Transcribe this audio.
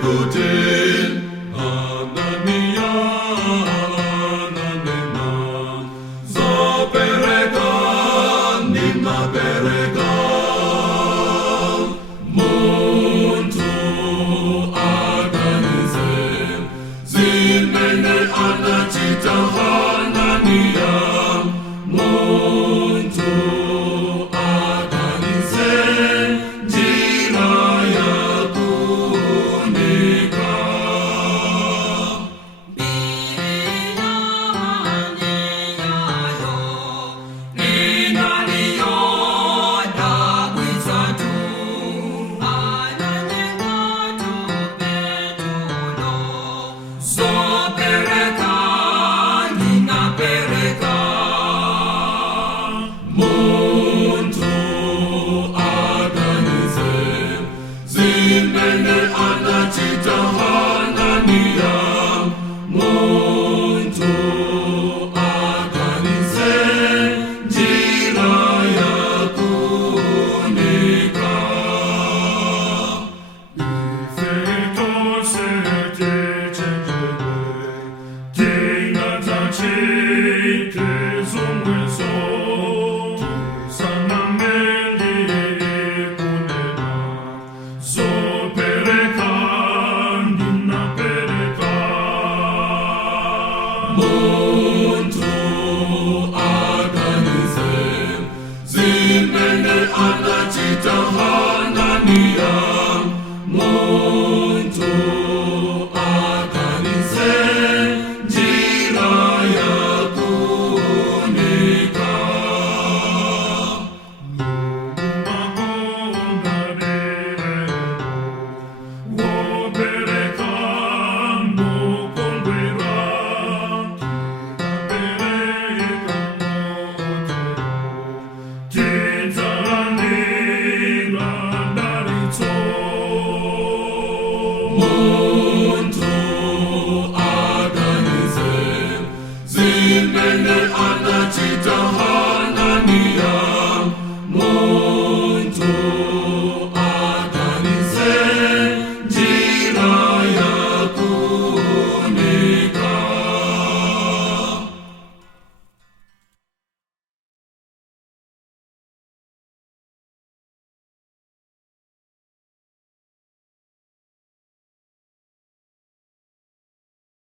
Ikutin Anania Ananena Zoperekan Nima perekan Muntu Aganizem Zimene Anachita Hanania Muntu Aganizem Jiraya Kunika Inaniyo Dagwisatu Zoperekan Nina perekan Muntu Aganizem Zimene Anachita Hanania Muntu Aganizem Jiraya Kunika Muntu Aganizem Zimene Anachita Hanania Muntu Aganizem Jiraya Kunika Muntu